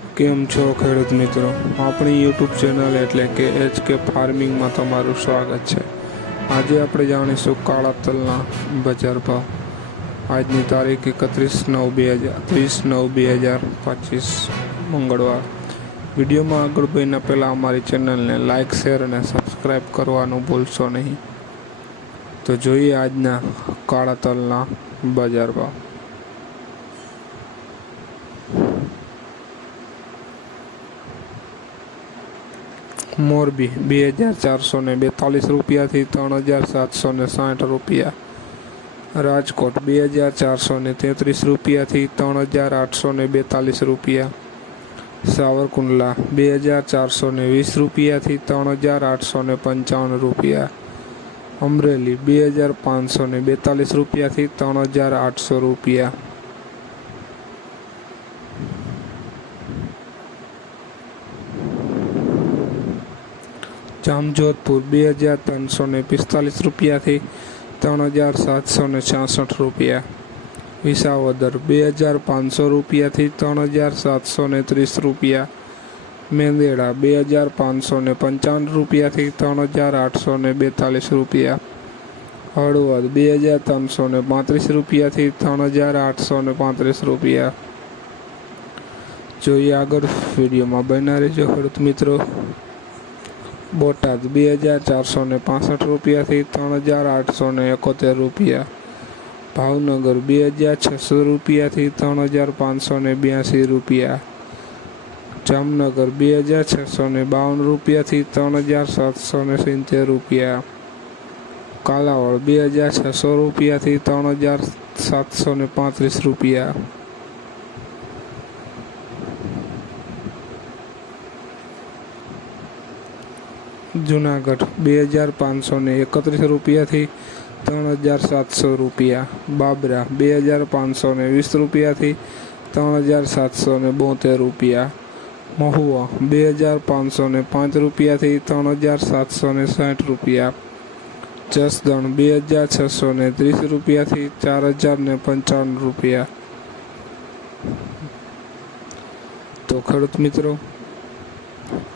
કેમ છો ખેડૂત મિત્રો? આપણી યુટ્યુબ ચેનલ એટલે કે એચ કે ફાર્મિંગમાં તમારું સ્વાગત છે. આજે આપણે જાણીશું કાળા તલના બજાર ભાવ. આજની તારીખ એકત્રીસ નવ બે હજાર, ત્રીસ નવ બે હજાર પચીસ મંગળવાર. વિડીયોમાં આગળ ભાઈના પહેલાં અમારી ચેનલને લાઇક શેર અને સબસ્ક્રાઈબ કરવાનું ભૂલશો નહીં. તો જોઈએ આજના કાળા તલના બજાર ભાવ. મોરબી, બે હજાર ચારસો ને બેતાલીસ રૂપિયાથી ત્રણ હજાર સાતસો ને સાઠ રૂપિયા. રાજકોટ, બે હજાર ચારસો ને તેત્રીસ રૂપિયાથી ત્રણ હજાર આઠસો ને બેતાલીસ રૂપિયા. સાવરકુંડલા, બે હજાર ચારસો ને વીસ રૂપિયાથી ત્રણ હજાર આઠસો ને પંચાવન રૂપિયા. અમરેલી, બે હજાર પાંચસો ને બેતાલીસ રૂપિયાથી ત્રણ હજાર આઠસો રૂપિયા. જામજોધપુર બે હજાર ત્રણસો ને પિસ્તાલીસ રૂપિયાથી ત્રણ હજાર સાતસો ને છાસઠ રૂપિયા. વિસાવદર બે હજાર પાંચસો રૂપિયાથી ત્રણ હજાર સાતસો ને ત્રીસ રૂપિયા. મેંદેડા બે હજાર પાંચસો ને પંચાવન રૂપિયાથી ત્રણ હજાર આઠસો ને બેતાલીસ રૂપિયા. હળવદ બે હજાર ત્રણસો ને પાંત્રીસ રૂપિયાથી ત્રણ હજાર આઠસો ને પાંત્રીસ રૂપિયા. જોઈએ આગળ વિડીયોમાં બન્યા રહેજો ખેડૂત મિત્રો. બોટાદ બે હજાર ચારસો ને પાસઠ રૂપિયાથી ત્રણ હજાર આઠસો ને એકોતેર રૂપિયા. ભાવનગર બે હજાર છસો રૂપિયાથી ત્રણ હજાર પાંચસો ને બ્યાસી રૂપિયા. જામનગર બે હજાર છસો ને બાવન રૂપિયાથી ત્રણ હજાર સાતસો ને સિત્તેર રૂપિયા. કાલાવડ બે હજાર છસો રૂપિયાથી ત્રણ હજાર સાતસો ને પાંત્રીસ રૂપિયા. જુનાગઢ, બે હજાર પાંચસો ને એકત્રીસ રૂપિયાથી ત્રણ હજાર સાતસો રૂપિયા. બાબરા, બે હજાર પાંચસો ને વીસ રૂપિયાથી ત્રણ હજાર સાતસો ને બોતેર રૂપિયા. મહુવા, બે હજાર પાંચસો ને પાંચ રૂપિયાથી ત્રણ હજાર સાતસો ને સાઠ રૂપિયા. જસદણ, બે હજાર છસો ને ત્રીસ રૂપિયાથી ચાર હજાર ને પંચાવન રૂપિયા. તો ખેડૂત મિત્રો